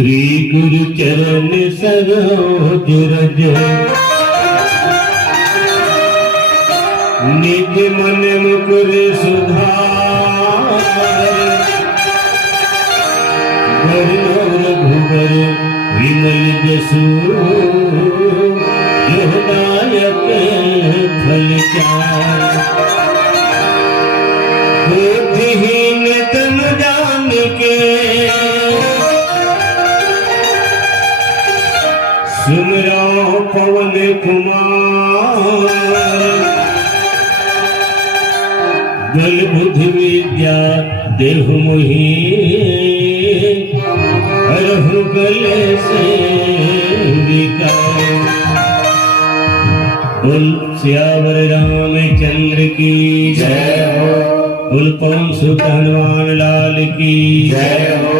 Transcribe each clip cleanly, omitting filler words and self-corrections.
श्री गुरु चरण सरोज रज नित्य मन मुकुर सुधार रघुवर विमल जसु योदायक फल चार बुद्धिहीन तन जान के सुमरो पवन कुमार बल बुद्धि विद्या देहु मोहि हरहु बल से विकार। बोल सियावर रामचंद्र की जय हो। बोल पवन सुत हनुमान लाल की जय हो।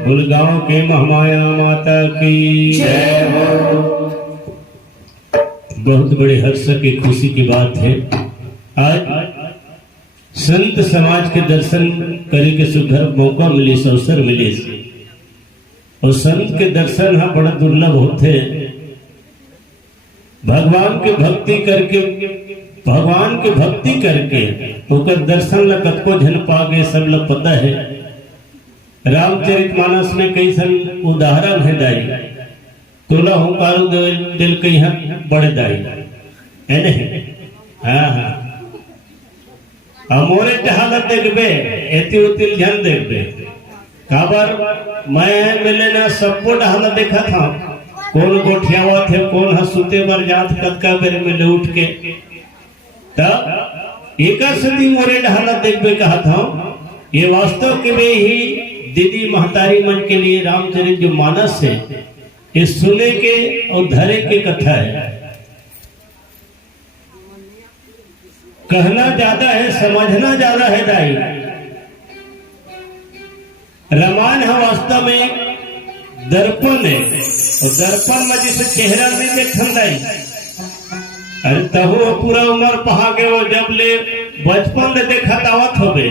बोल गांव के महामाया माता की जय हो। बहुत बड़े हर्ष की खुशी की बात है, आज संत समाज के दर्शन करे के सुघर मौका मिले, अवसर मिले। और संत के दर्शन हाँ बड़ा दुर्लभ होते। भगवान के भक्ति करके ओकर दर्शन ल कतको झन पागे सब ल पता है। रामचरितमानस में कई सन उदाहरण है दाई, तोला हुंकारो दिल कहीं बड़े दाई है नहीं। हाँ हाँ मोरे हालत देखबे एति उतिल ध्यान देखबे काबर मैं मिले ना सबको हालत देखा था। कौन गोठियावा थे, कौन हसूते बर जात कतका बेर मिले उठ के तब एक सदी मोरे हालत देखबे कहा था। ये वास्तव के में ही दीदी महतारी मन के लिए रामचरित जो मानस है ये सुने के और धरे के कथा है। कहना ज्यादा है, समझना ज्यादा है दाई। रामायण है वास्तव में दर्पण है, और दर्पण में जिसे चेहरा नहीं देखन दाई। अरे तहु पूरा उम्र पहा के वो जब ले बचपन ले देखा दावत होबे,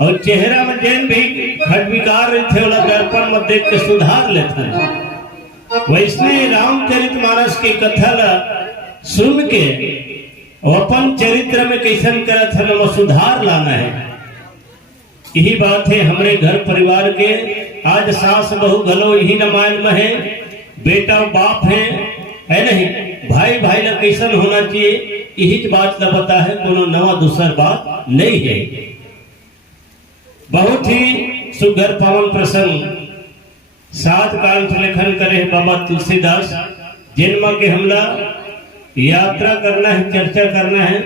और चेहरा में जैन भी खट विकार रहे थे वाला दर्पण में देख के सुधार लेते। वैसने रामचरितमानस की कथा ला सुन के अपन चरित्र में कैसन करत है सुधार लाना है। यही बात है हमारे घर परिवार के। आज सास बहू गलो यही रामायण में है, बेटा बाप है नहीं, भाई भाई ला कैसन होना चाहिए यही बात ला बता है, कोनो नवा दूसर बात नहीं है। बहुत ही सुघर पावन प्रसंग 7 कांठ लेखन करे बाबा तुलसीदास, जिनमें के हमला यात्रा करना है, चर्चा करना है।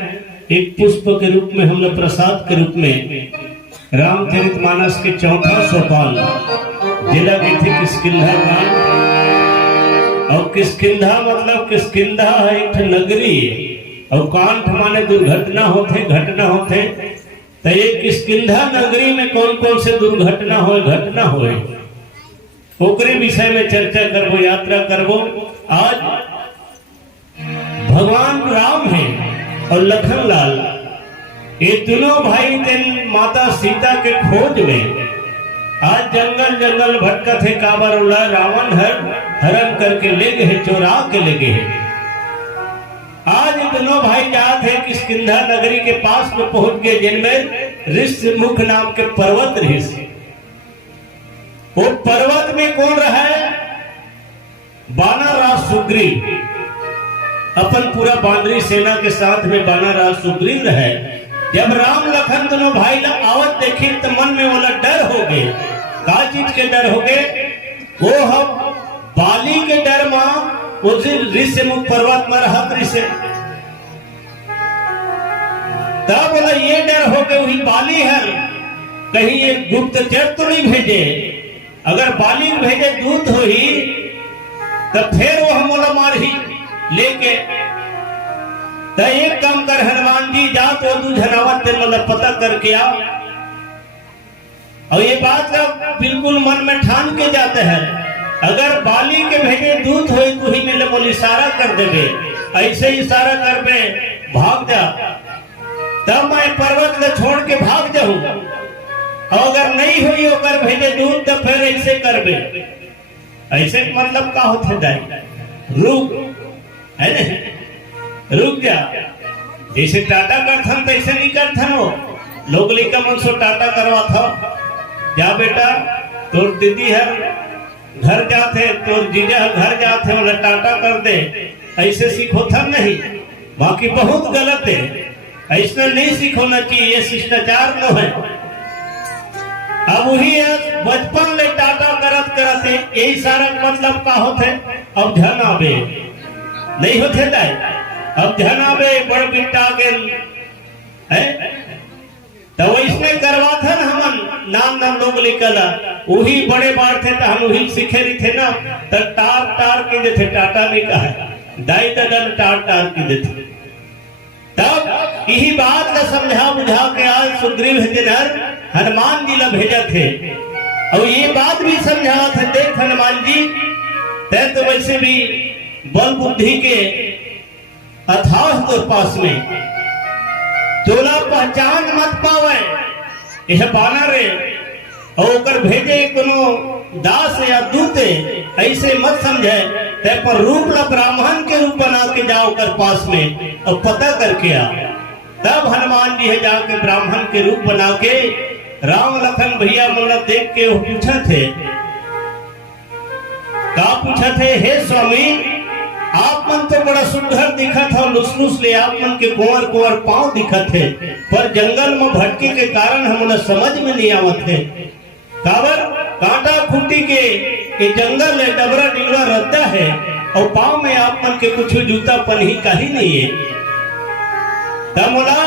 एक पुष्प के रूप में हमने प्रसाद के रूप में रामचरितमानस के 4था सोपान जिला के थे किष्किंधा कांड। और किष्किंधा मतलब किष्किंधा है एक नगरी, और कांठ माने दुर्घटना होते घटना होते। तो ये किष्किंधा नगरी में कौन कौन से दुर्घटना हो घटना हो ओकरे विषय में चर्चा करबो, यात्रा करबो। आज भगवान राम है और लखन लाल, ये दोनों भाई तेन माता सीता के खोज में आज जंगल जंगल भटकत है। काबर उला रावण हरण करके ले गए, चोरा के ले गए। आज दोनों भाई जाते हैं किष्किंधा नगरी के पास में पहुंच गए, जिनमें ऋष्यमुख नाम के पर्वत ऋषि। वो पर्वत में कौन रहा है? बानाराज सुग्रीव अपन पूरा बांदरी सेना के साथ में बानाराज सुग्रीव रहे। जब राम लखन दोनों भाई ला आवत देखी तो मन में वाला डर हो गए। का चीज के डर हो गए? वो हम बाली के डर मां उस ऋषिमुख पर्वत में रहत ऋषि। तब बोला ये डर हो गए वही बाली है, कहीं ये गुप्तचर तो नहीं भेजे। अगर बाली भेजे दूत हो ही तो फिर वो हम मार ही लेके। तो एक काम कर हनुमान जी जा तो तू झनावत मतलब पता करके आ। और ये बात बिल्कुल मन में ठान के जाते हैं, अगर बाली के भेजे दूत हो तो ही मेरे बोल इशारा कर देवे, ऐसे इशारा कर बे भाग जा, तब मैं पर्वत ले छोड़ के भाग जाऊं। और अगर नहीं हुई होकर भेजे दूत तो फिर ऐसे कर बे। ऐसे मतलब का होते जाए रुक है नहीं, रुक जा। ऐसे टाटा करथन तैसे नहीं करथन हो लोग लिखा मन सो टाटा करवा था जा बेटा तोर दीदी है घर जाते तोर जीजा घर जाते वाला टाटा कर दे ऐसे सीखो था नहीं बाकी बहुत गलत है ऐसा नहीं सीखोना चाहिए ये शिष्टाचार न है। अब वही बचपन ले टाटा करत करते यही सारा मतलब का होते अब ध्यान आवे नहीं होते दाई अब ध्यान आवे बड़ बिट्टा गेल है तो वैसने करवा था ना हम नाम नाम लोग लिखला वही बड़े बार थे तो हम वही सीखे रही थे ना तो टार टार के देते टाटा नहीं कहा दाई दादा टार टार के देते तब यही बात का समझा बुझा के आज सुग्रीव हनुमान जी ला भेजा थे और ये बात भी समझा थे देख हनुमान जी तय तो वैसे भी बल बुद्धि के अथाह तो पास में तोला पहचान मत पावे यह बाना रे और भेजे कोनो दास या दूते ऐसे मत समझे ते पर रूप ला ब्राह्मण के रूप बना के जाओ कर पास में और पता करके आ तब हनुमान जी है जाके ब्राह्मण के रूप बना के राम लखन भैया मतलब देख के वो पूछा थे का पूछा थे हे स्वामी आप मन तो बड़ा सुंदर दिखा था लुसलुस ले आप मन के कुंवर कुंवर पांव दिखा थे पर जंगल में भटके के कारण हम समझ में नहीं आवत है काबर कांटा खूंटी के जंगल है डबरा डिगरा रहता है और पांव में आप मन के कुछ जूता पन ही का ही नहीं है तब बोला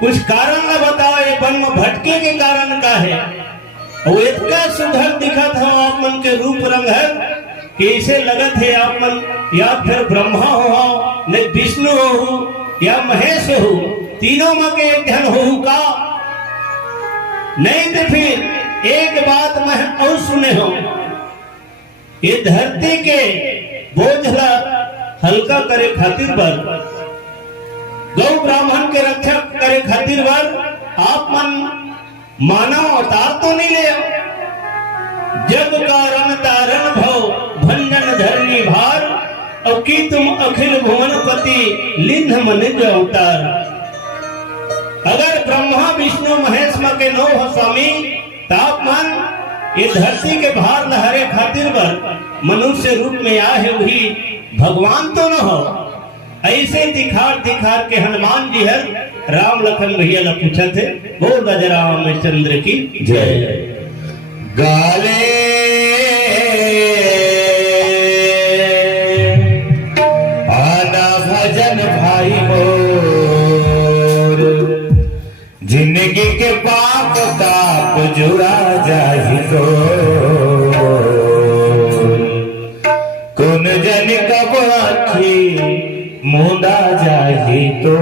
कुछ कारण न बताओ ये वन में भटके के कारण का है और इतना सुंदर दिखा था आप मन के रूप रंग है कि इसे लगत है आप मन या फिर ब्रह्मा हो न विष्णु हो या महेश हो तीनों में के एक धन हो का नहीं तो फिर एक बात मैं और सुने हो ये धरती के बोझला हल्का करे खातिर पर गौ ब्राह्मण के रक्षक करे खातिर पर आप मन मानव अवतार तो नहीं ले जग का रण तारण भव भंजन धरनी भार और की तुम अखिल भुवनपति लिंध मन अवतार अगर ब्रह्मा विष्णु महेश के नो हो स्वामी तापमान ये धरती के भार लहरे खातिर पर मनुष्य रूप में आए वही भगवान तो न हो ऐसे दिखार दिखार के हनुमान जी हर राम लखन भैया ने पूछा थे बोल रामचंद्र की जय गाले आना भजन भाई मोर जिंदगी के पाप ताप जुड़ा जाहि तो कौन जन कब आखी मुंदा जाहि तो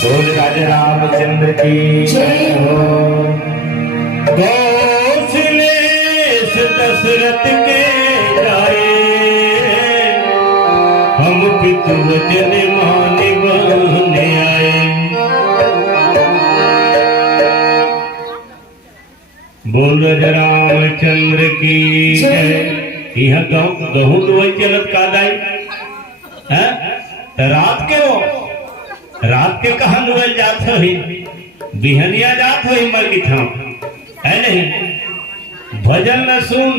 बोल राजा रामचंद्र की जय हो। कौशलेश दशरथ के गाए हम पितु वचन मानि बने आए। बोल राजा रामचंद्र की जय। यह गहूं दुआई चलत का दाई है रात के वो रात के कहा दुआई जात हो ही बिहनिया जात हो ही मर की था है नहीं। भजन न सुन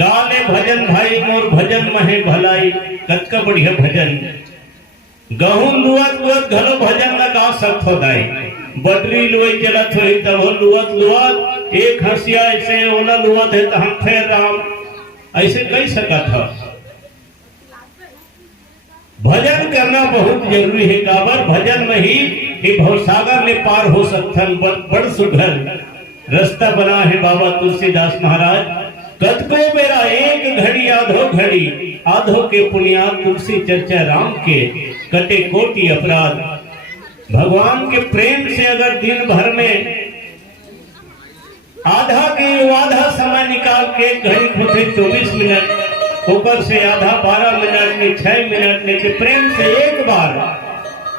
गाले भजन भाई मोर भजन महे भलाई कतका बढ़िया भजन। गहूं लुअत लुअत घरो भजन न गा सकत हो दाई। बटरी लुआई चलत हो तब लुअत लुअत एक हंसिया ऐसे ओला लुअत है तो हम फेर राम ऐसे कह सकत हो। भजन करना बहुत जरूरी है। काबर भजन में ही भवसागर में पार हो सकथन। बड़ सुघर रास्ता बना है बाबा तुलसीदास महाराज। कतको मेरा एक घड़ी आधो के पुण्यात तुलसी चर्चा राम के कटे कोटि अपराध। भगवान के प्रेम से अगर दिन भर में आधा समय निकाल के घड़ी खुदे 24 मिनट ऊपर से आधा 12 मिनट में 6 मिनट में प्रेम से एक बार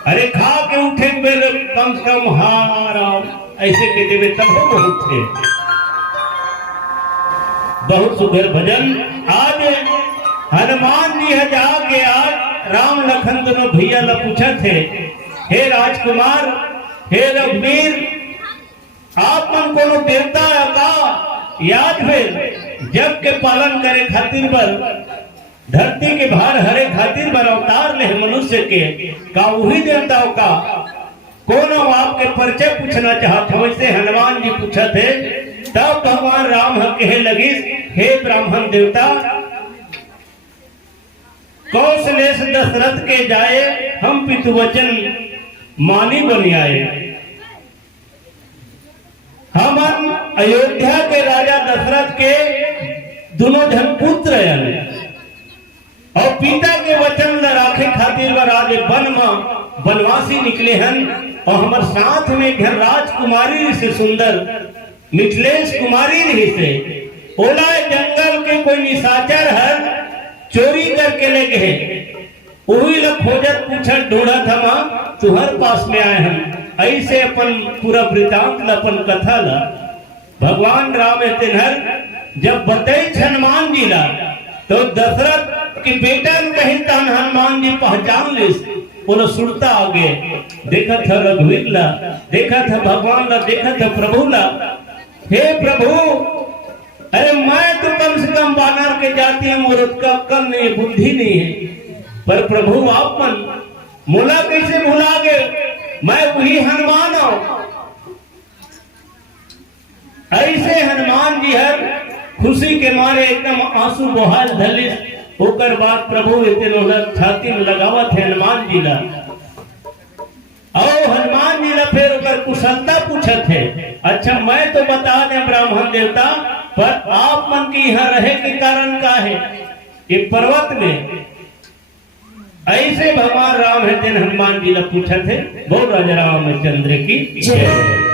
अरे खा के उठे बेल कम से कम हाराम ऐसे के देवे तब बहुत थे। बहुत सुघर भजन। आज हनुमान जी है जाके आज राम लखन दोनों भैया ला पूछा थे हे राजकुमार हे रघुवीर आप मन को देवता का याद भेल जब के पालन करे खातिर बर धरती के भार हरे खातिर बर अवतार ले मनुष्य के का वही देवताओं का कौन आपके परिचय पूछना चाहते वैसे हनुमान जी पूछा थे। तब भगवान राम कहे लगी हे ब्राह्मण देवता कौशलेश दशरथ के जाए हम पितु वचन मानी बन आए। हम अयोध्या के राजा दशरथ के दोनों जन पुत्र और पिता के वचन ल राखे खातिर आज बनवासी निकले हन। और हमारे साथ में घर राजकुमारी से सुंदर मिथिलेश कुमारी रही से ओला जंगल के कोई निशाचर है चोरी करके ले गए। वही लोग खोजत पूछत ढूंढत हम तुहर पास में आए हम। ऐसे अपन पूरा वृतांत अपन कथा ला भगवान राम तिन्हर जब बताई हनुमान जी ला तो दशरथ के बेटा ने कहीं तन हनुमान जी पहचान ले बोलो सुरता आगे देखा था रघुवीर ला, देखा था भगवान ला, देखा था प्रभु ला। हे प्रभु, अरे मैं तो कम से कम बानर के जाती हूँ, मूर्ख का कम नहीं, बुद्धि नहीं है, पर प्रभु आप मन मोला कैसे भुला गए? मैं वही हनुमान हूं। ऐसे हनुमान जी हर खुशी के मारे एकदम आंसू बहाल धले होकर बाद प्रभु इतने छाती में लगावत है हनुमान जी ला। और हनुमान जी ला फिर ओकर कुशलता पूछत है। अच्छा मैं तो बता दें ब्राह्मण देवता, पर आप मन की यहाँ रहे के कारण का है? ये पर्वत में ऐसे भगवान राम है दिन हनुमान जी ला पूछत है। बोल राजा रामचंद्र की जय।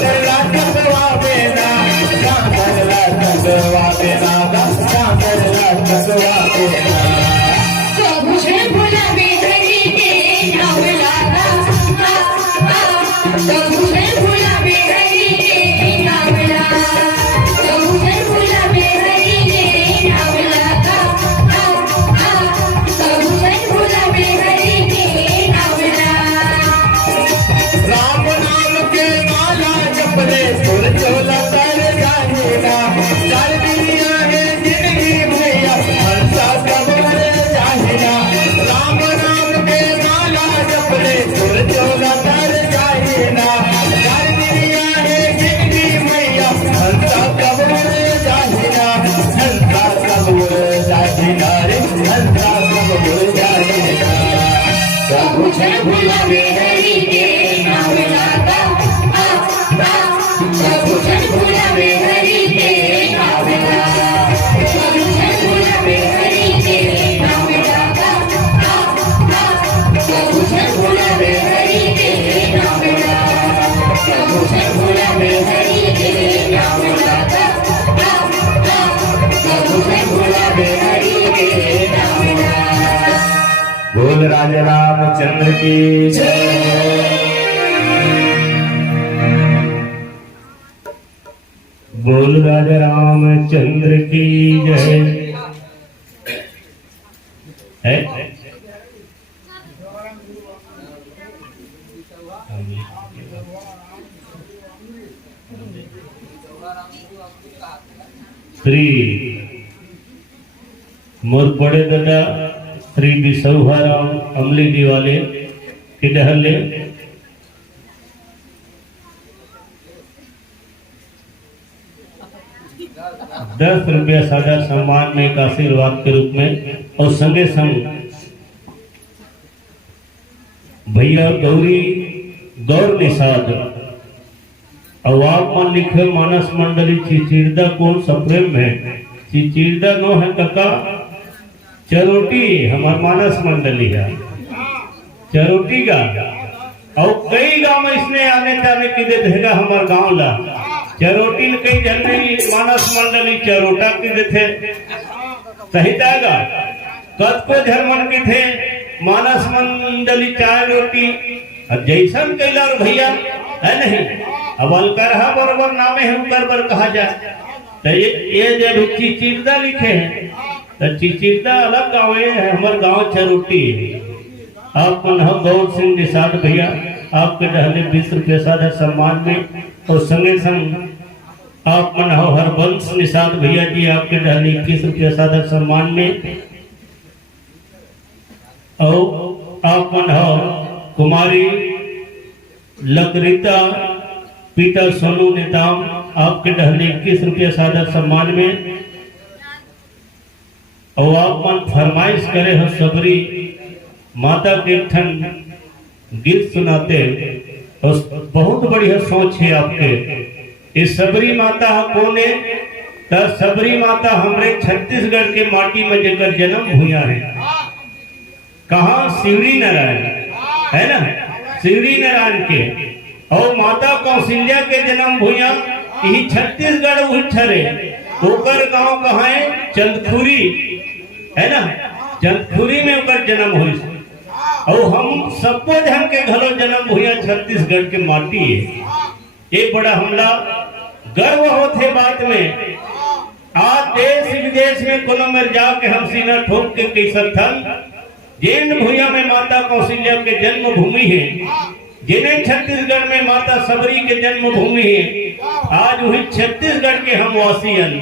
सांगरला कसवा बेना सांगरला कसवा बेना सांगरला कसवा बेना भूषण गुलाबी हरी के नाव लागा भूषण गुलाबी हरी के नाव लागा भूषण गुलाबी हरी के नाव लागा भूषण गुलाबी हरी के नाव लागा राम नाम के माला जपले सुर चोला तर जाहिना चार दुनिया है जिंदगी भैया हंसा कबर जाहिना राम नाम के माला जपले सुर चोला तर जाहिना चार दुनिया है जिंदगी भैया हंसा कबर जाहिना हंसा कबर जाहिना रे हंसा कबर जाहिना भूषण गुलाबी हरी के नाव लागा भूषण गुलाबी हरी के नाव लागा भूषण गुलाबी हरी के नाव लागा भूषण गुलाबी हरी के नाव लागा भूषण गुलाबी हरी के नाव लागा भूषण गुलाबी हरी के नाव लागा बोल राजा रामचंद्र की जय बोल राजा रामचंद्र की जय है श्री मोर बड़े दादा श्री बिसौहाराम अमली दिवाले के डहले 10 रुपया साझा सम्मान में एक आशीर्वाद के रूप में और संगे संग भैया गौरी गौर निषाद और आप मन लिखे मानस मंडली चिचिरदा कौन सप्रेम में चिचिरदा नो है कका चरोटी हमार मानस मंडली है चरोटी का और कई गांव में इसने आने जाने की दे देगा हमार गांव ला चरोटी ने कई जन नहीं मानस मंडली चरोटा की दे थे सही जाएगा कद को झरमन के थे मानस मंडली चाय रोटी और जैसन कैला भैया है नहीं अब अलकरहा बरोबर नामे है बर कहा जाए तो ये जब चिचिरदा लिखे हैं तो चिचिरदा अलग गाँव है हमारे गाँव चरोटी है आप गौर सिंह निषाद भैया आपके डहले 20 रुपये साझा सम्मान में और संगे संग आप मन हो हरबंश निषाद भैया जी आपके डहले 21 रुपये साझा सम्मान में और आप मन हो कुमारी लकरिता पीता सोनू नेताम आपके डहले 21 रुपये साझा सम्मान में और आप मन फरमाइश करे हो सबरी माता के ठन गीत सुनाते और बहुत बढ़िया सोच है आपके इस सबरी माता कोने तो सबरी माता हमरे छत्तीसगढ़ के माटी में जेकर जन्म हुआ है कहा शिवरी नारायण है ना शिवरी नारायण के और माता कौशल्या के जन्म हुआ यही छत्तीसगढ़ उछरे ओकर गांव कहा है चंदखुरी है ना चंदखुरी में ओकर जन्म हुई और हम सबको जन के घरों जन्म हुआ छत्तीसगढ़ के माटी है एक बड़ा हमला गर्व होते बात में आज देश विदेश में कोनो में जाके हम सीना ठोक के कैसा थन जिन भूया में माता कौशल्या के जन्म भूमि है जिन्हें छत्तीसगढ़ में माता सबरी के जन्म भूमि है आज वही छत्तीसगढ़ के हम वासियन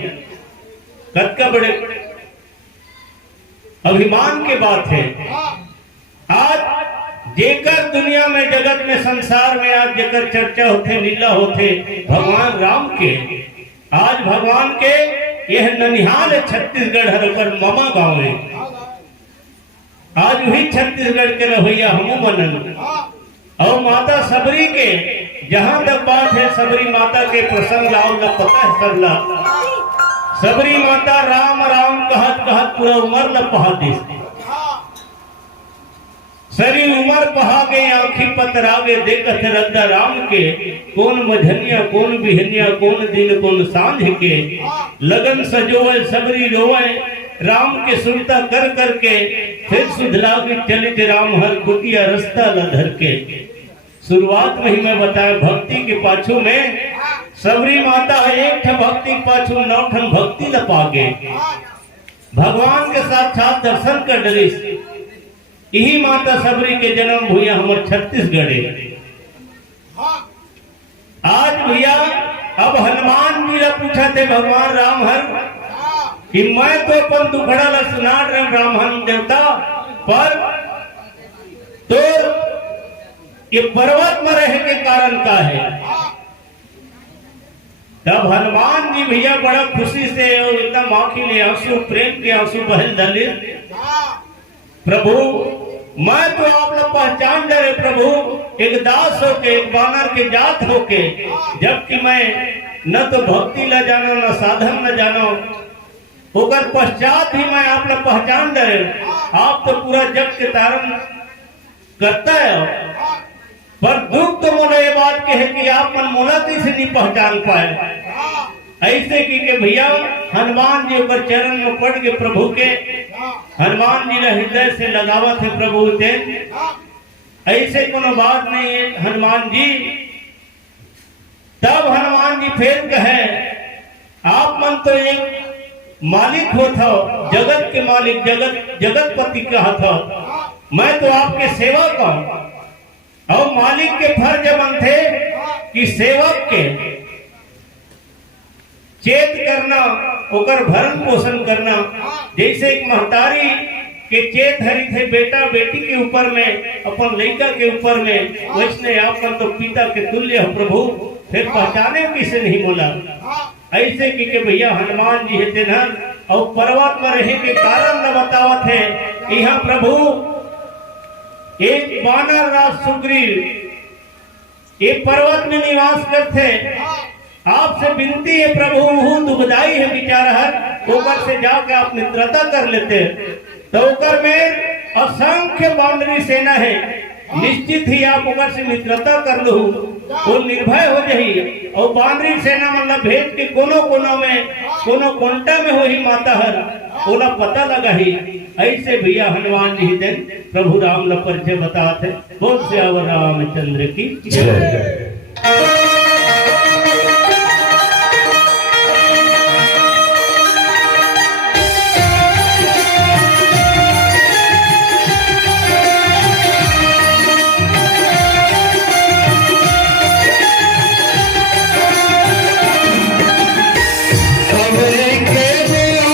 कतका बड़े अभिमान के बात है आज जेकर दुनिया में जगत में संसार में आज जेकर चर्चा होते लीला होते भगवान राम के आज भगवान के यह ननिहाल है छत्तीसगढ़ हर ममा गांव है आज वही छत्तीसगढ़ के रवैया हम मनन और माता सबरी के जहां तक बात है सबरी माता के प्रसंग लाओ न पता है सरला सबरी माता राम राम कहत कहत पूरा उम्र न पहा दी सरी उमर पहागे आंखी पतरागे देखत रद्दा राम के कौन मझनिया कौन बिहनिया कौन दिन कौन सांझ के लगन सजोए सबरी रोए राम के सुनता कर करके फिर सुधलागे चलित राम हर कुटिया रास्ता न धर के। शुरुआत में ही मैं बताया भक्ति के पाछू में सबरी माता एक ठन भक्ति के पाछू 9 ठन भक्ति ल पागे भगवान के साक्षात दर्शन कर डरिस। यही माता सबरी के जन्म भूया हमर छत्तीसगढ़े। आज भैया अब हनुमान जी ने पूछा थे भगवान राम हर कि मैं तो अपन दुखड़ा ला सुनाट रहे ब्राह्मण देवता पर तो ये पर्वत में रहे के कारण का है। तब हनुमान जी भैया बड़ा खुशी से एकदम आंखी आंसू प्रेम के आंसू बहल डाले। प्रभु मैं तो आप लोग पहचान रहे प्रभु एक दास होके एक बानर के जात होके जबकि मैं न तो भक्ति ला जानो न साधन न जानो होकर पश्चात ही मैं आप लोग पहचान रहे। आप तो पूरा जग के तारण करता है पर दुख तो मोला ये बात के है कि आप मन मोला कैसे नहीं पहचान पाए। ऐसे की के भैया हनुमान जी ऊपर चरण में पड़ के प्रभु के हनुमान जी ने हृदय से लगावा थे प्रभु से। ऐसे कोनो बात नहीं है हनुमान जी। तब हनुमान जी फिर कहे आप मन तो एक मालिक हो था जगत के मालिक जगतपति कहा था मैं तो आपके सेवक हूं और मालिक के फर्ज बन थे कि सेवक के चेत करना ओकर भरण पोषण करना। जैसे एक महतारी के चेत हरी थे बेटा बेटी के ऊपर में अपन लड़का के ऊपर में वैसने आपका तो पिता के तुल्य है प्रभु फिर पहचाने किसे नहीं बोला। ऐसे की के भैया हनुमान जी है तेनहर और पर्वत में रहे के कारण न बतावत है। यहाँ प्रभु एक बानर राज सुग्रीव एक पर्वत में निवास करते। आपसे विनती है प्रभु वो दुखदाई है बेचारा हर ओकर से जाके आप मित्रता कर लेते तो ओकर में असंख्य बानरी सेना है निश्चित ही आप ओकर से मित्रता कर लो वो निर्भय हो जाही और बानरी सेना मतलब भेज के कोनो कोनो में कोनो कोंटा में हो ही माता हर ओला पता लगा ही। ऐसे भैया हनुमान जी दिन प्रभु राम ल परिचय बताते बोल से अवर रामचंद्र की जय। सबरी के मेरा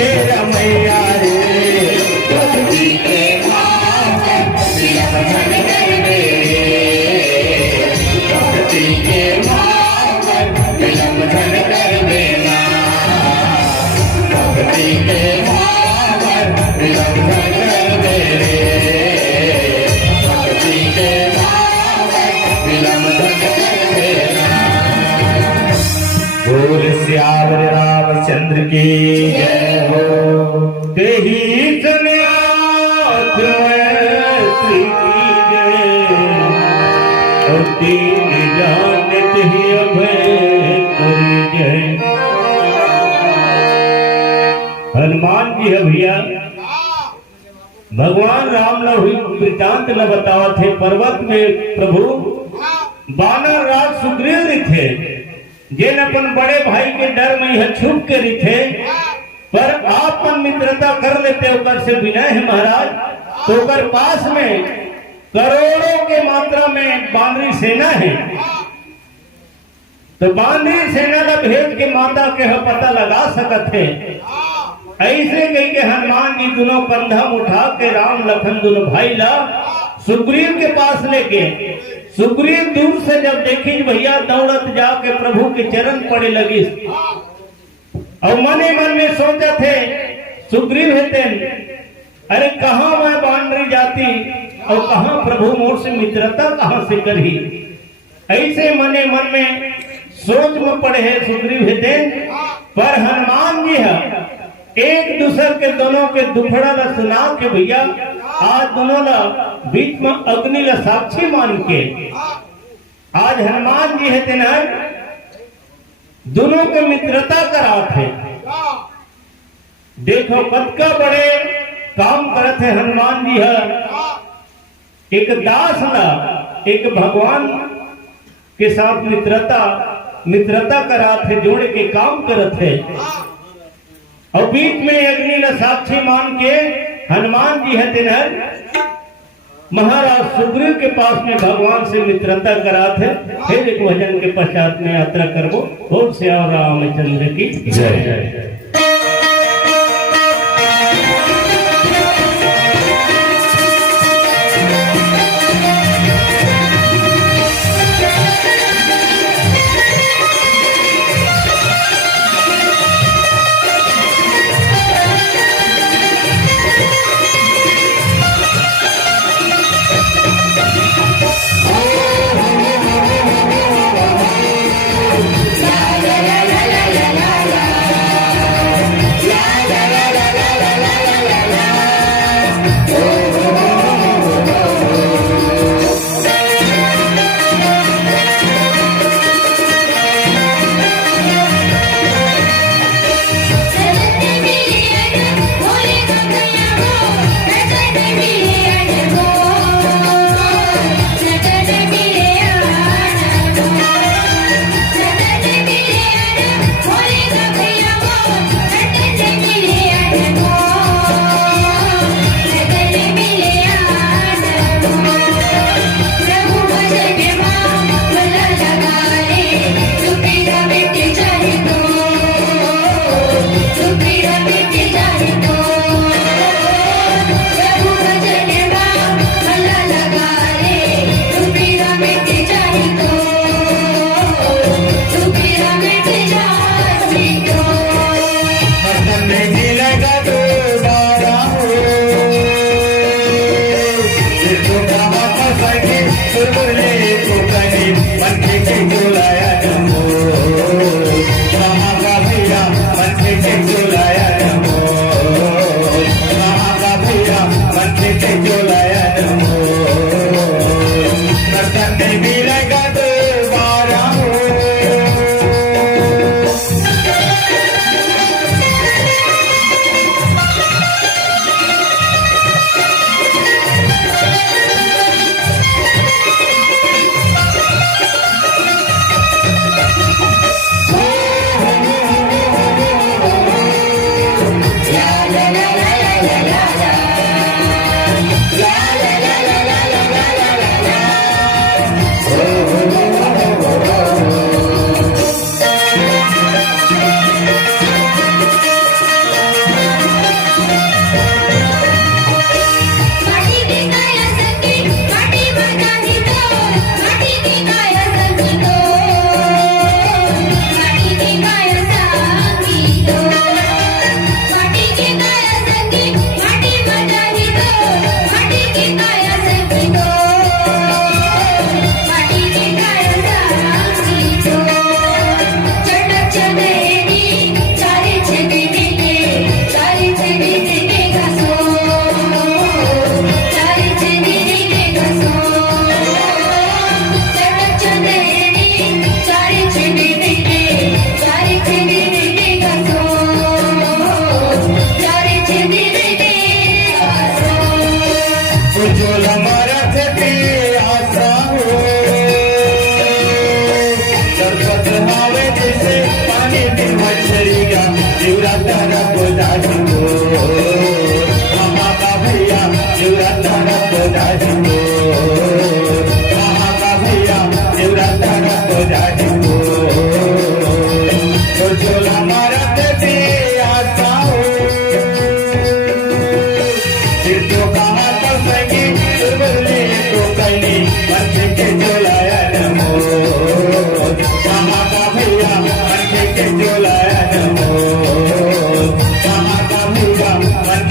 के रमैया रे भक्ति के भाव विलंबन कर दे भक्ति के भाव विलंबन कर देना भक्ति के भाव विलंबन कर दे भक्ति के भाव विलंबन कर देना। बोल श्यावर रामचंद्र की जय हो। तेही जगन्नाथ श्री की जय और दीन जानत ही अभय कर जय। हनुमान जी है भैया भगवान राम ने हुई वृतांत न बतावा थे। पर्वत में प्रभु बानर राज सुग्रीव थे जिन अपन बड़े भाई के डर में यह छुप के थे पर आपन मित्रता कर लेते उधर से विनय है महाराज। तो उधर पास में करोड़ों के मात्रा में बानरी सेना है। तो बानरी सेना का भेद के माता के पता लगा सकते हैं। ऐसे कही के हनुमान जी दोनों कंधा उठा के राम लखन दोनों भाई ला सुग्रीव के पास लेके सुग्रीव दूर से जब देखी भैया दौड़त जाके प्रभु के चरण पड़े लगी और मने मन में सोचा थे सुग्रीव हेते अरे कहाँ मैं बानरी जाती और कहाँ प्रभु मोर से मित्रता कहाँ से करी। ऐसे मने मन में सोच में पड़े है सुग्रीव हेते पर हनुमान जी है एक दूसरे के दोनों के दुखड़ा ला सुना के भैया आज दोनों ला बीच में अग्नि ला साक्षी मान के आज हनुमान जी है तेना दोनों के मित्रता करा थे। देखो कतका बड़े काम करते हैं हनुमान जी है। एक दास ला एक भगवान के साथ मित्रता करा थे जोड़ के काम करते और बीच में अग्नि ला साक्षी मान के हनुमान जी है तेना महाराज सुग्रीव के पास में भगवान से मित्रता करा थे। फिर एक भजन के पश्चात में यात्रा करबो। ओम श्याम रामचंद्र की जय जय।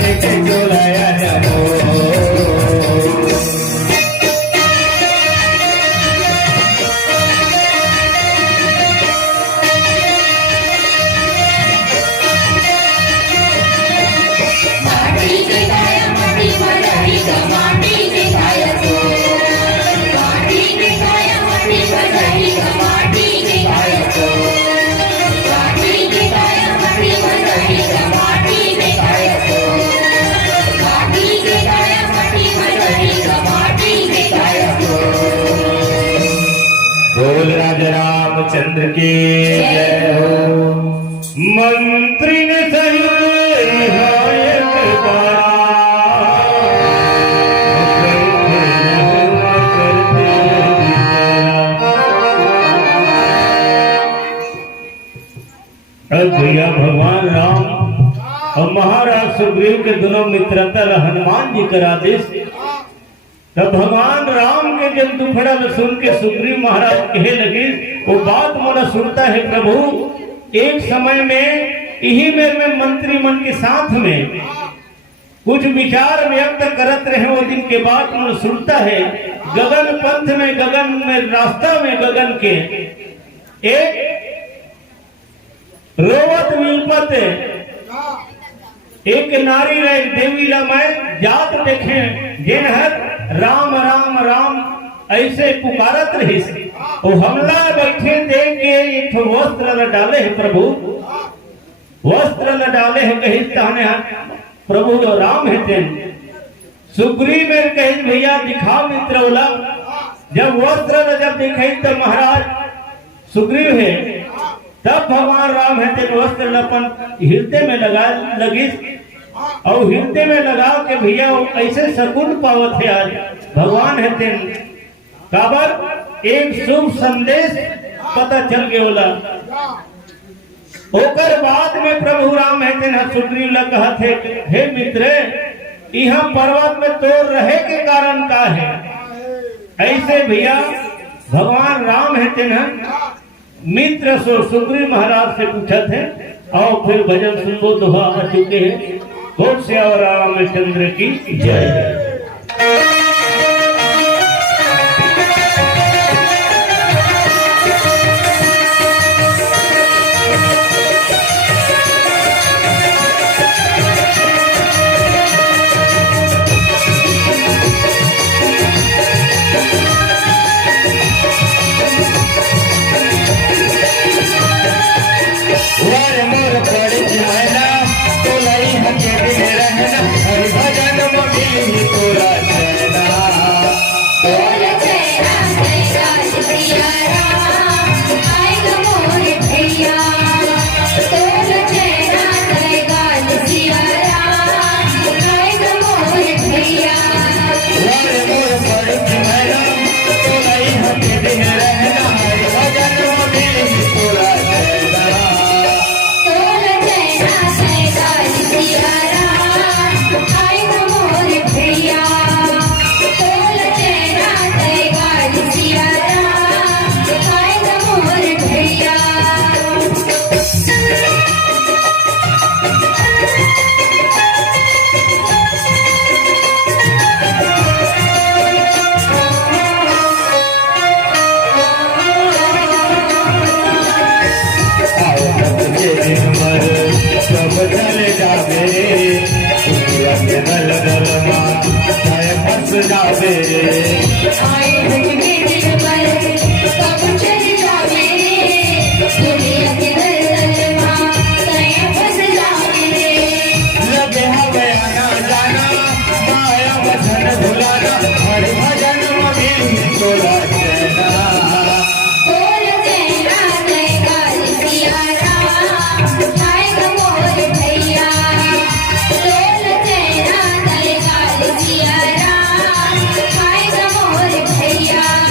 लेके चोराया जाओ। माटी के गाया माटी बजाई ग माटी के गाया तो माटी के गाया माटी बजाई ग माटी के गाया तो माटी के गाया माटी बजाई ग माटी के गाया तो माटी के गाया माटी बजाई ग माटी के गाया तो। बोल राजा रामचंद्र की जय हो। मंत्री ने सही भैया भगवान राम और महाराज सुग्रीव के दोनों मित्रता हनुमान जी कर आदेश। तब भगवान राम के जब दुखड़ा सुन के सुग्रीव महाराज कहे लगे वो बात मोला सुनता है प्रभु। एक समय में यही में मंत्री मन के साथ में कुछ विचार व्यक्त करत रहे। वो दिन के बाद मोला सुनता है गगन पंथ में गगन में रास्ता में गगन के एक रोवत विलपत एक नारी रहे देवी मैं जात देखे जिन हर राम राम राम ऐसे पुकारत रही। वो हमला बैठे देख के एक वस्त्र न डाले है प्रभु, वस्त्र न डाले है कही ताने प्रभु जो राम है तेन सुग्रीव में कही भैया दिखा मित्र बोला। जब वस्त्र न जब दिखाई तब महाराज सुग्रीव है तब भगवान राम है तेन वस्त्र अपन हृदय में लगा लगी और हृदय में लगा के भैया ऐसे सकुन पावत है। आज भगवान है तेन काबर एक शुभ संदेश पता चल गया बोला। ओकर बाद में प्रभु राम है तेन सुग्रीव ला कहा थे हे मित्र यहाँ पर्वत में तोड़ रहे के कारण का है। ऐसे भैया भगवान राम है तेन मित्र सो सुग्रीव महाराज से पूछा थे और फिर भजन सुनबो दोहा आ चुके हैं। बोल श्याम रामचंद्र की जय। Yeah.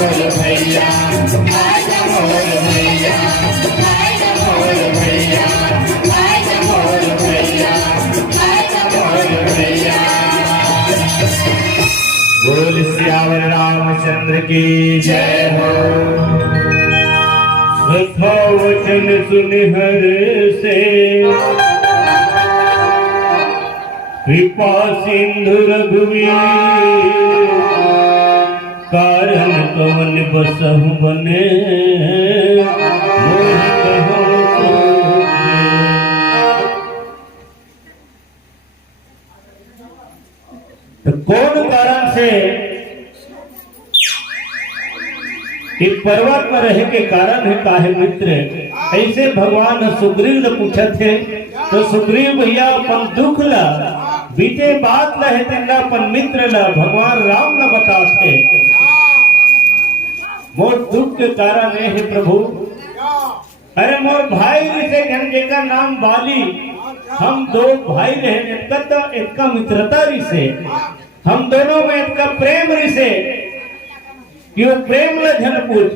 मोर भैया आजा मोर भैया आजा मोर भैया आजा मोर भैया आजा मोर भैया। बोल सियावर रामचंद्र की जय हो। सखा वचन सुन हर से कृपा सिंधु रघुवीर कारण कवन बसहु बने मोहि कहो सूझे। तो कौन कारण से कि पर्वत पर रहे के कारण है काहे मित्र, ऐसे भगवान सुग्रीव ने पूछा थे। तो सुग्रीव भैया अपन दुख ला बीते बात लहे तेरा अपन मित्र ला भगवान राम न बताते मोर दुख के कारण है प्रभु। अरे मोर भाई से जेका नाम बाली, हम दो भाई रहे तो एक मित्रता रिसे, हम दोनों में एक प्रेम रिसे क्यों प्रेम ल झन पूछ,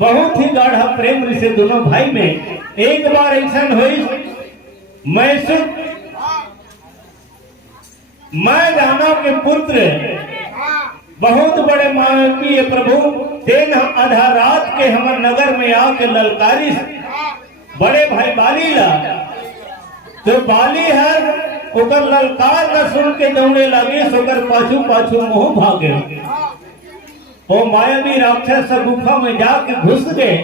बहुत ही गाढ़ा प्रेम रिसे दोनों भाई में। एक बार ऐसा हुई मैं दानव के पुत्र बहुत बड़े मानवी है प्रभु, तेन आधा रात के हमर नगर में आके ललकारी बड़े भाई बाली ला। तो बाली हर ओकर ललकार न सुन के दौड़े लगे, सोकर पाछू पाछू मुंह भागे। वो मायावी राक्षस गुफा में जाके घुस गए।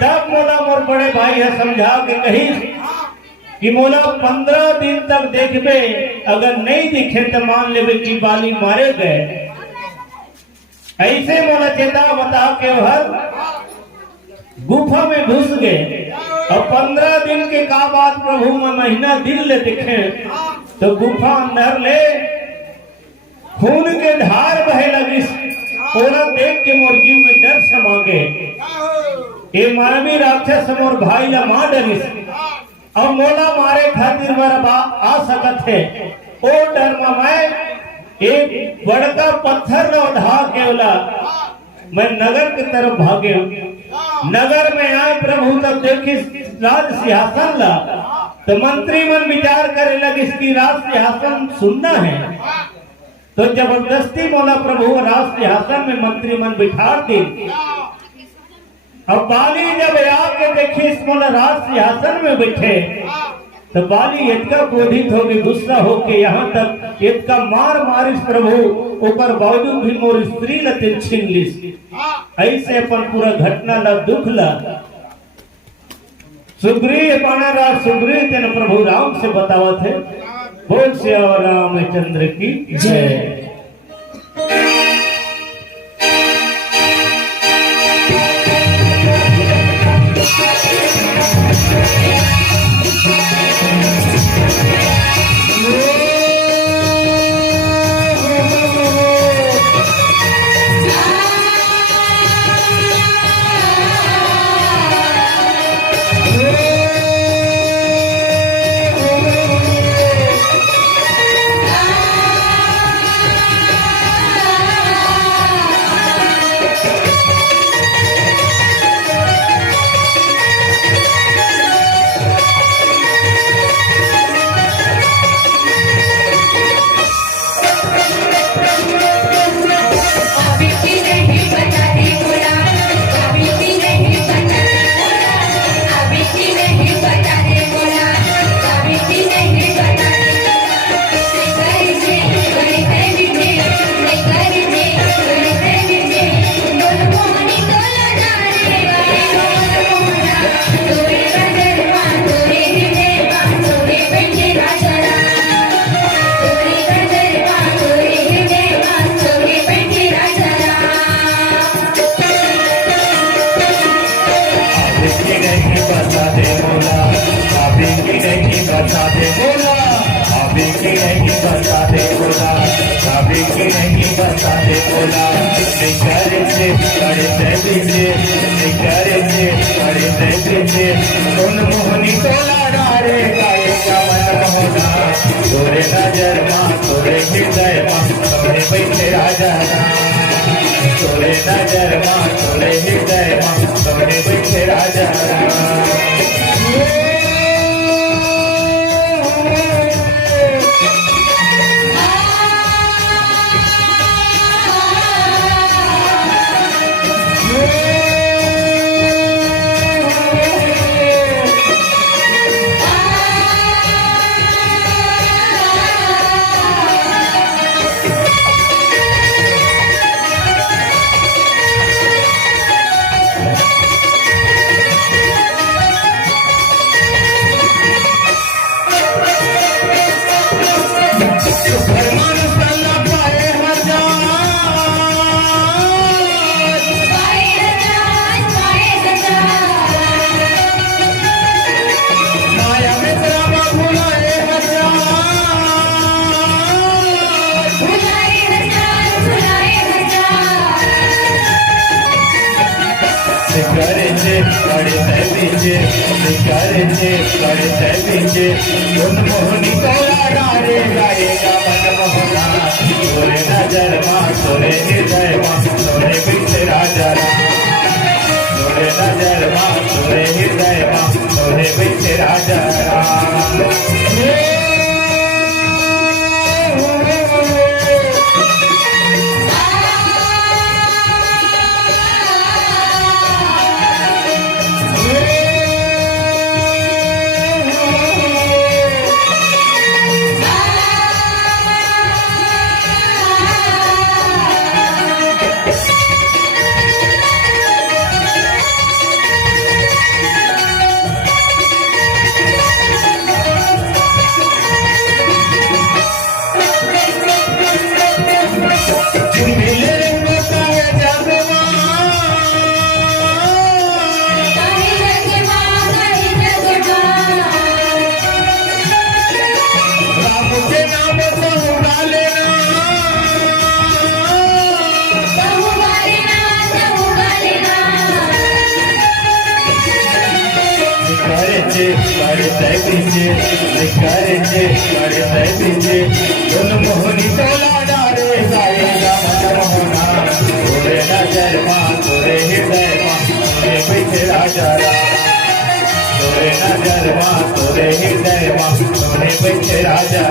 तब मोला मोर बड़े भाई है समझा के कही कि मोला 15 दिन तक देखबे, अगर नहीं दिखे तो मान लेबे कि बाली मारे गए। ऐसे मोला चेता बता के हर गुफा में घुस गए। और 15 दिन के का बात प्रभु में महीना दिन ले दिखे तो गुफा अंदर ले खून के धार बहे लगी। ओरा देख के मोर जीव में डर समा गए। ये मानवी राक्षस मोर भाई ला मार डरिस और मोला मारे खातिर मेरा आ सकत है। ओ डर में मैं एक बड़का पत्थर न उठा के बोला मैं नगर की तरफ भागे। नगर में आए प्रभु तब देखी राज सिंहासन ला, तो मंत्री मन विचार करे लगे इसकी राज सिंहासन सुनना है। तो जबरदस्ती मोला प्रभु राज सिंहासन में मंत्री मन बिठा दी। अब बाली जब आके देखी इस मोला राज सिंहासन में बैठे तो बाली इतना क्रोधित हो गई, गुस्सा होके यहाँ तक इतना मार मारिस प्रभु ऊपर बावजूद भी मोर स्त्री लते छीन लिस। ऐसे अपन पूरा घटना ला दुख ला सुग्रीव पाना सुग्रीव तेन प्रभु राम से बतावा थे। बोल से और रामचंद्र की जय। मोहनी तोला डारे तोरे नजर मां तोरे हृदय मां तोरे बैठे राजा तोरे नजर माँ तोरे हृदय माँ तोरे बैठे राजा मोहनी तोरा डारे गाएगा मन मोहना तोरे नजर माँ तोरे हृदय माँ तोरे पीछे राजा तोरे नजर माँ तोरे हृदय माँ तोरे पीछे राजा मोहनी तोला डारे गाएगा मन मोहना तोरे नजर माँ तोरे हृदय माँ तोरे पीछे राजा तोरे नजर माँ तोरे हृदय माँ तोरे पीछे राजा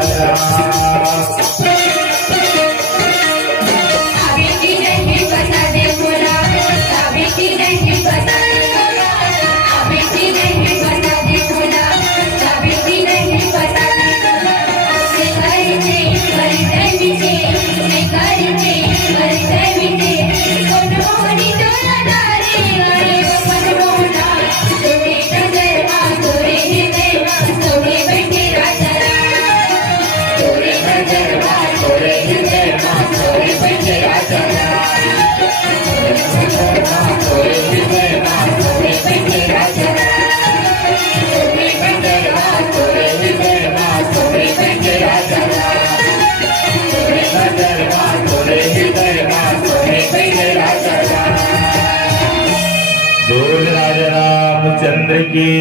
रामचंद्र की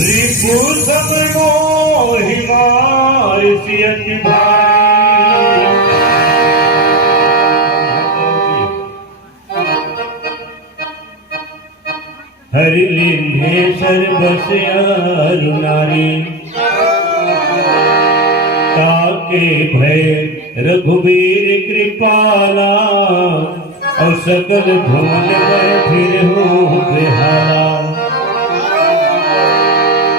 रिपु सब हिमार सियति भाई हरि लिंगेश्वर बसियार नारी ताके भय रघुवीर कृपाला और सकल भूल पर फिर हो बेहारा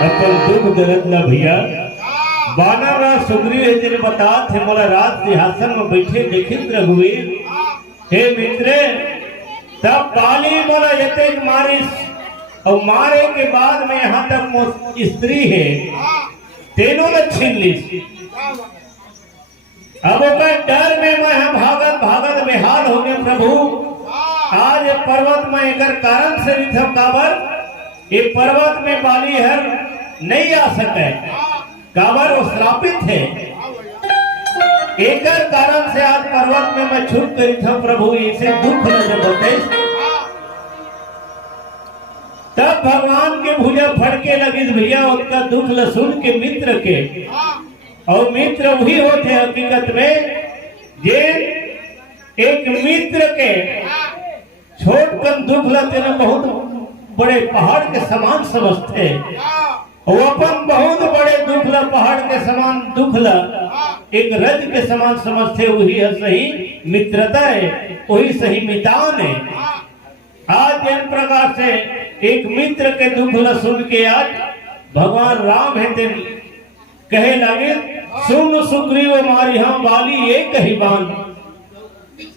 अपन दुख दर्द न भैया बानर सुग्रीव जी ने बता थे मोला राज सिंहासन में बैठे देखित रघुवीर हे मित्र तब बाली मोला यते मारिस और मारे के बाद में यहाँ तक स्त्री है तीनों ने छीन ली अब डर में मैं भागत भागत बेहाल हो गए प्रभु आज पर्वत में एक कारण से काबर ये पर्वत में बाली हर नहीं आ सके काबर वो श्रापित है एक कारण से आज पर्वत में मैं छूट गई था प्रभु इसे दुख न जब होते तब भगवान के भुजा फड़के लगी भैया उनका दुख ल सुन के मित्र के और मित्र वही होते हकीकत में जे एक मित्र के छोट कन दुखला तेने बहुत बड़े पहाड़ के समान समझते, वो अपन बहुत बड़े दुखला पहाड़ के समान दुखला एक रज के समान समझते। वही है सही मित्रता है, वही सही मितान है। आज जिन प्रकार से एक मित्र के दुखला सुन के आज भगवान राम है तेन कहे लगे, सुन सुग्रीव मारी हम बाली एक ही बान,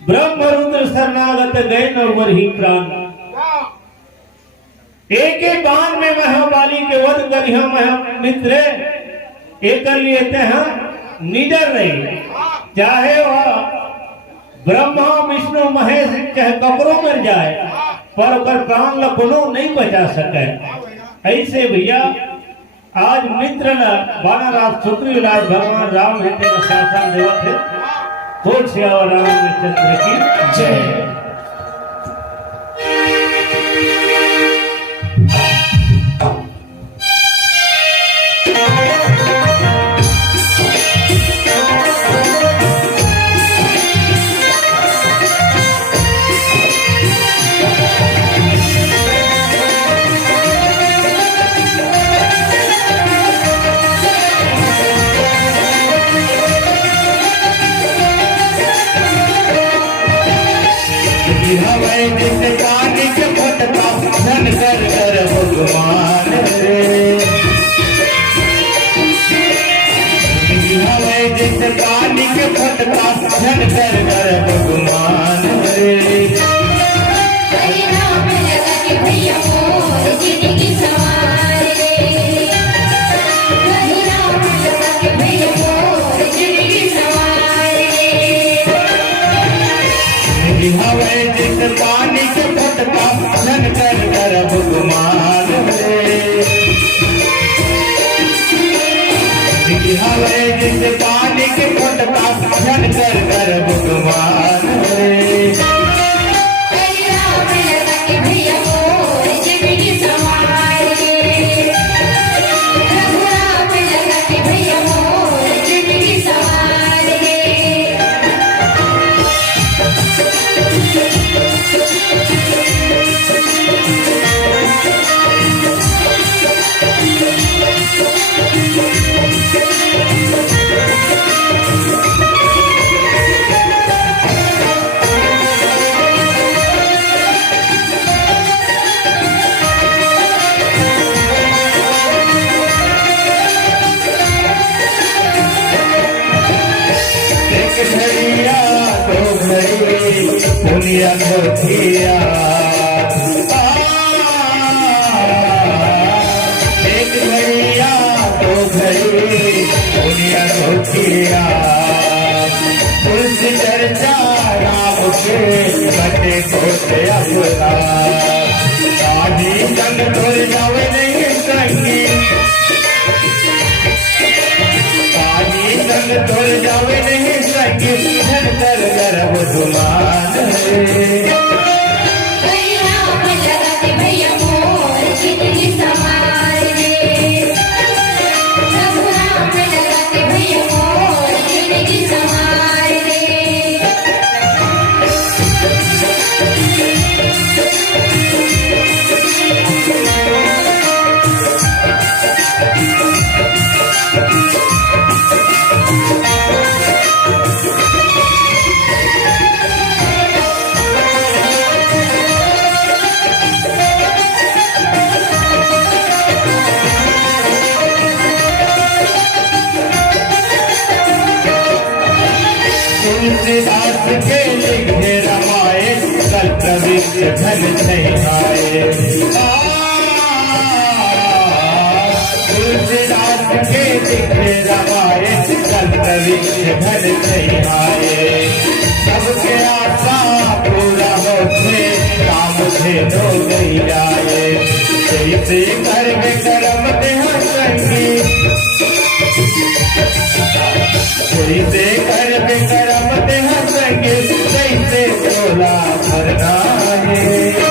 ब्रह्म रुद्र शरणागत गए नवर ही प्राण। एक ही बाण में महाबाली के वध करी हम मित्र एक लेते हैं निडर रही, चाहे वह ब्रह्मा विष्णु महेश चाहे कपड़ों मिल जाए पर अगर प्राण ला कोनो नहीं बचा सके। ऐसे भैया आज मित्र न बानाराज सुग्रीव राज भगवान राम है तेरा शासन देवत है। बोल श्यावर रामचंद्र की जय। पानी के फटका झन कर कर भगवान हवे जिस पानी के फटका झन कर कर भगवान दुनिया को थिया एक घड़िया दो घड़ी दुनिया को थिया तुलसी चर्चा राम के बटे खोते अपना शादी संग तोड़ जावे नहीं संगी शादी संग तोड़ जावे नहीं संगी धन कर गर्भ दुमान तुलसीदास के लिखे रामायण कल प्रविष्ट धन नहीं आए तुलसीदास के लिखे रामायण कल प्रविष्ट धन नहीं आए सबके आशा पूरा होते काम से नो नहीं जाए जैसे घर में कर्म देह संगी जैसे घर में कर्म देह संगी जैसे चोला भरना है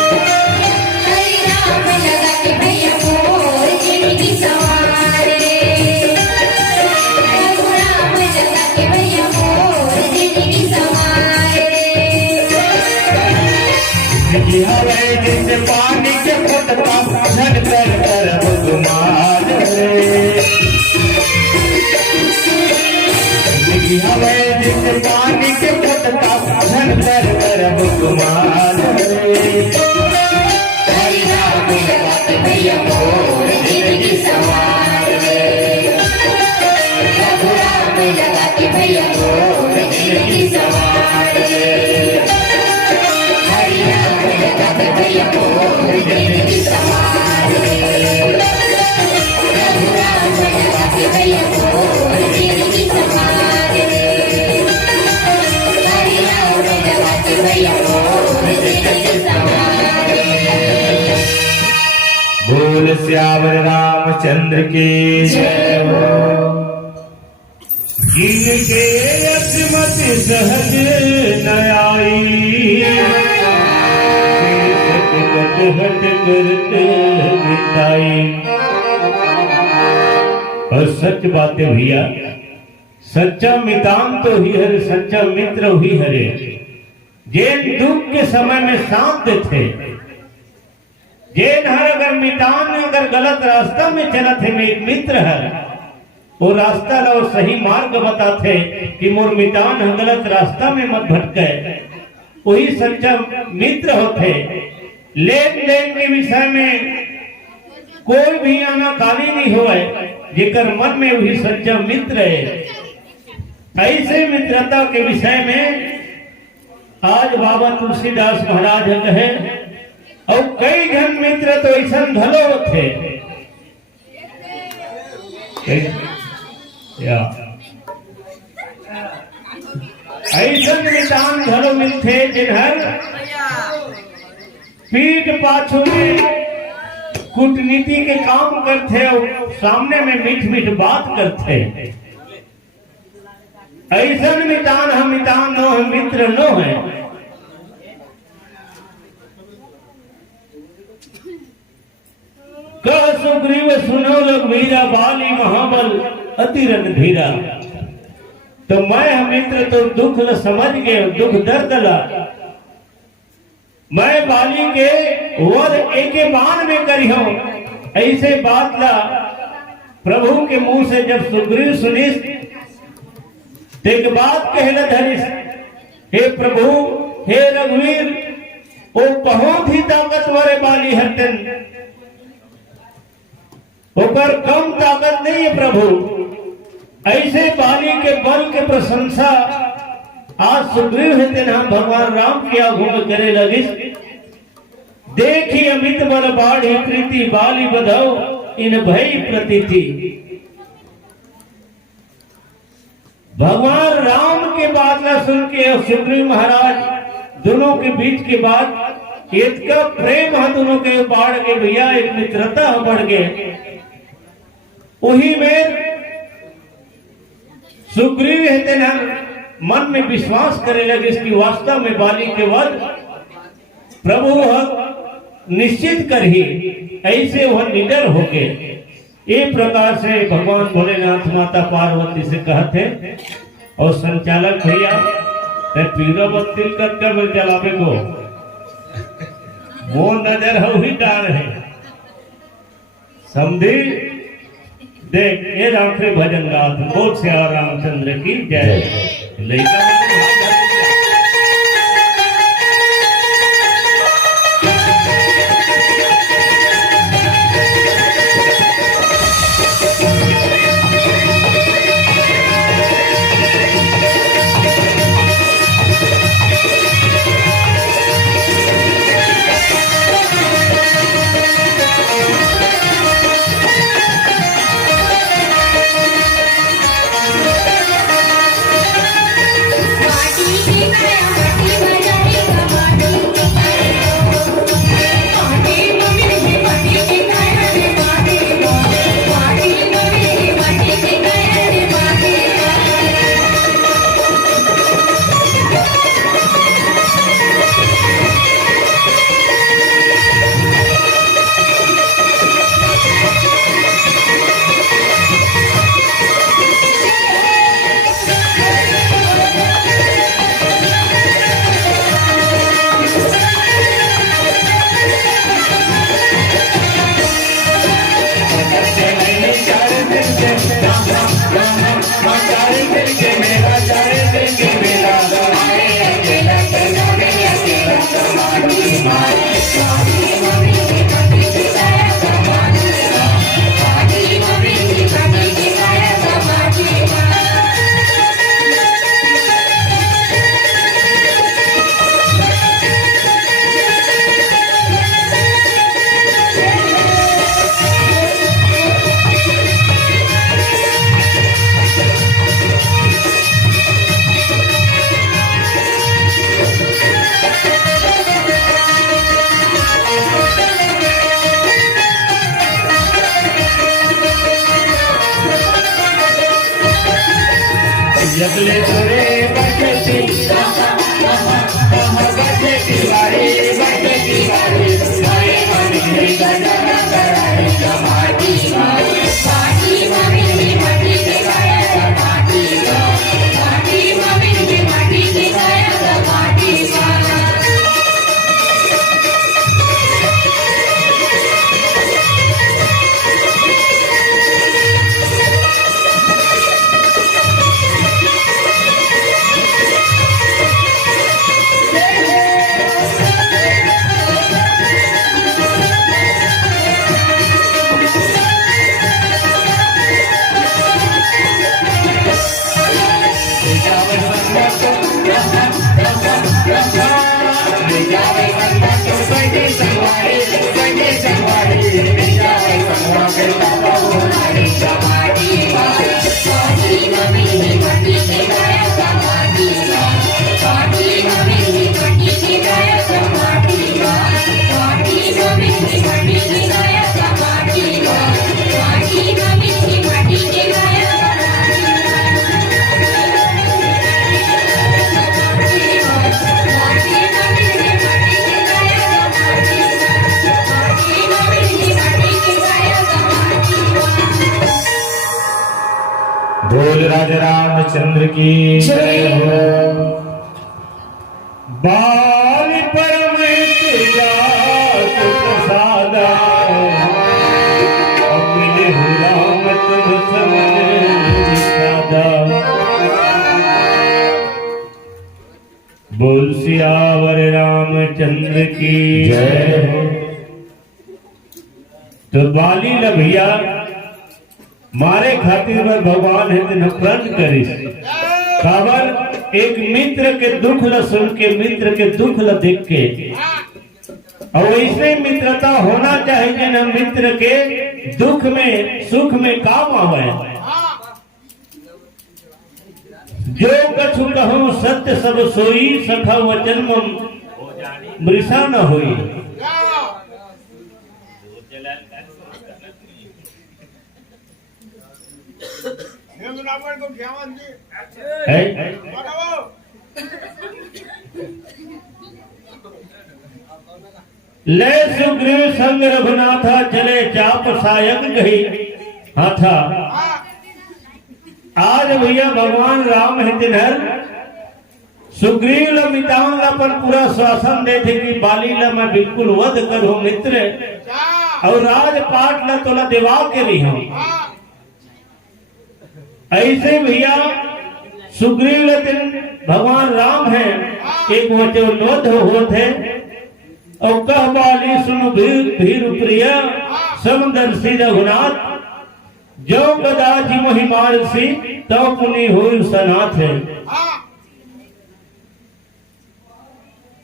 हवे जिस पानी के फुटता झन कर करब गुमान रे हवे जिस पानी के फुटता झन कर करब गुमान रे हरि नाम लगा के भैया मोर जिंदगी सवार रे प्रभु नाम लगा के भैया मोर जिंदगी सवार रे हरि नाम लगा के भैया मोर जिंदगी सवार रे प्रभु नाम लगा के भैया मोर जिंदगी सवार रे हरि नाम लगा के भैया मोर जिंदगी सवार रे बोल श्यावर रामचंद्र की जय हो। जिनके असमत सहज न आई हट करते मिटाई। और सच बात है भैया, सच्चा मितान तो ही हरे, सच्चा मित्र ही हरे। जेन दुख के समय में साथ थे, जेन हर अगर मितान अगर गलत रास्ता में चलत है, में एक मित्र है वो रास्ता लो सही मार्ग बताते कि मोर मितान गलत रास्ता में मत भटके, वही सच्चा मित्र होते। लेन देन के विषय में कोई भी आनाकानी नहीं होए, जेकर मन में वही सच्चा मित्र है। ऐसे मित्रता के विषय में आज बाबा तुलसीदास महाराज कहे, और कई जन मित्र तो ऐसा धलो थे ऐसा मितान धलो मिलते जिन्हर पीठ पाछू में कूटनीति के काम करते और सामने में मीठ मीठ बात करते। ऐसा मितान हम मितान नो है, मित्र नो है। कह सुग्रीव सुनो रघुवीरा, बाली महाबल अति रणधीरा। तो मैं मित्र तो दुख न समझ गए, दुख दर्द ला मैं बाली के वध एके बाण में करी हूं। ऐसे बात ला प्रभु के मुंह से जब सुग्रीव सुनिस, एक बात कहला धरिस, हे प्रभु हे रघुवीर, वो बहुत ही ताकतवर है बाली हरतन, ओकर कम ताकत नहीं है प्रभु। ऐसे बाली के बल के प्रशंसा आज सुग्रीव है हम भगवान राम की आगू में करे लगिस। देखी अमित बल बाढ़ी प्रीति, बाली बधाओ इन भई प्रतीति। भगवान राम के बात ना सुन के और सुग्रीव महाराज दोनों के बीच के बाद इतना प्रेम है, दोनों के बाढ़ के भैया एक मित्रता बढ़ गए। वही में सुग्रीव है ना मन में विश्वास करे लगे इसकी वास्तव में बाली के वध प्रभु निश्चित कर ही, ऐसे वह निडर हो गए। एक प्रकार से भगवान भोलेनाथ माता पार्वती से कहते और संचालक भैया पीरो बत्तिल कर जलावे को वो नजर हो ही डाल है समझी। देख ये रात्रि भजन गात बोल से रामचंद्र की जय। Bye. चारे दिन के मेला, चारे दिन के मेला। जगले तुरे बजती बजती बारी, बजती बारी, हरे मनी गजन कराए जमाती पार्टी मम्मी की माटी के गाया पार्टी मम्मी की माटी के गाया पार्टी बोल राजा रामचंद्र की जय हो। बाल परम जात प्रसादा, मिले हो राम तुम सदा। बोल सियावर रामचंद्र की जय हो। तो बाली ल भैया मारे खातिर में भगवान है तेन प्रण करी काबर एक मित्र के दुख ल सुन के, मित्र के दुख ल देख के, और ऐसे मित्रता होना चाहिए जिन मित्र के दुख में सुख में काम आवे। जो कछु कहूँ सत्य सब सोई, सखा वचन मृषा न होई। ले सुग्रीव संग रघुनाथा, चले चाप सायक गही हाथा। आज भैया भगवान राम है तिन्हर सुग्रीव ल मितान ला पर पूरा शासन दे थे कि बाली ला मैं बिल्कुल वध करूं मित्र, और राजपाट ला तोला देवा के रही हूं। ऐसे भैया सुग्रीव भगवान राम है एक वचनोध होते, और कह बाली सुन भीर प्रिय समदर्शी रघुनाथ, जो गदा जी महिमार सी तो पुनि हो सनाथ है।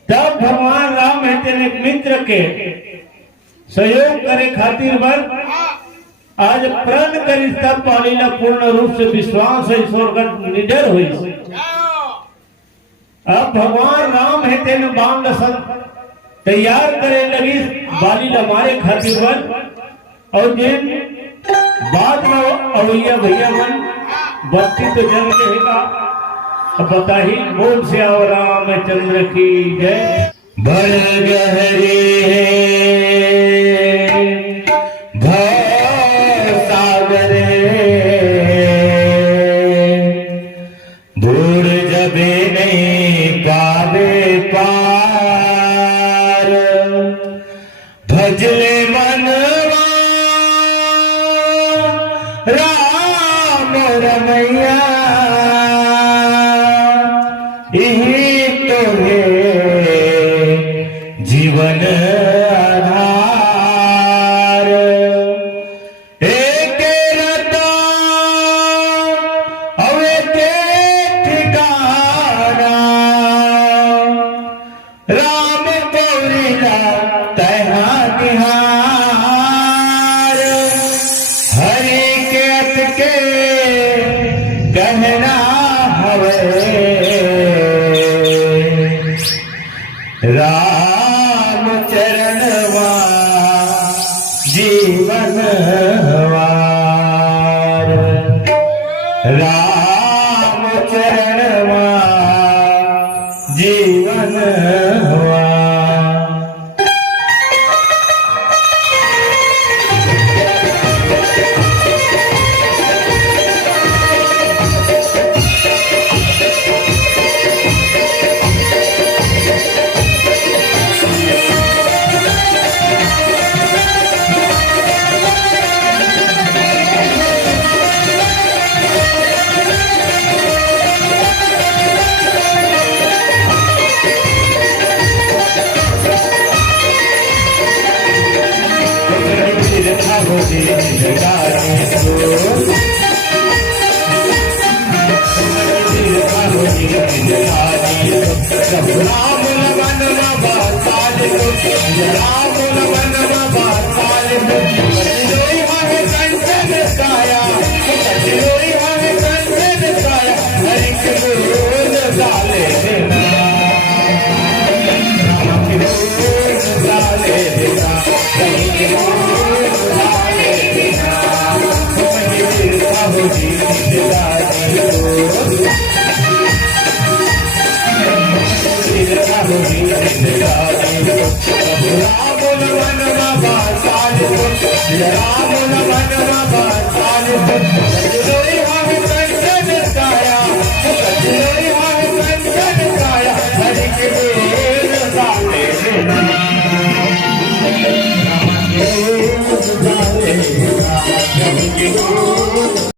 तब भगवान राम है तेरे मित्र के सहयोग करे खातिर बल आज प्रण करी, तब पालीला पूर्ण रूप से विश्वास है स्वर्गत निडर हुई। अब भगवान राम है तेन बाण सन तैयार करे लगी बाली हमारे खातिर बल, और जिन बाद में अवैया भैया मन बत्ती तो जल रहेगा। अब बताही बोल से आओ रामचंद्र की जय। बड़ गहरे भजले मनवा राम रमैया यही तो है जीवन आधार। एक रता और एक ठिकाना राम गौरीला तहा निहार। हरि के अत के कहना हवे राम चरणवा जीवन हवार। राम चरणवा जीवन हवार। राम लवन बाल राम लवन बाल कचरोई हमें कंचन काया कचरोई हमें कंचन काया हरि के रोज डाले देना राम के रोज डाले देना हरि के रोज डाले देना तुम्हें तीर्था हो जी दादी राम लवन बाल राम लवन बाल कचरोई हमें कंचन काया कचरोई हमें कंचन काया हरि के रोज डाले देना राम के रोज डाले देना हरि के रोज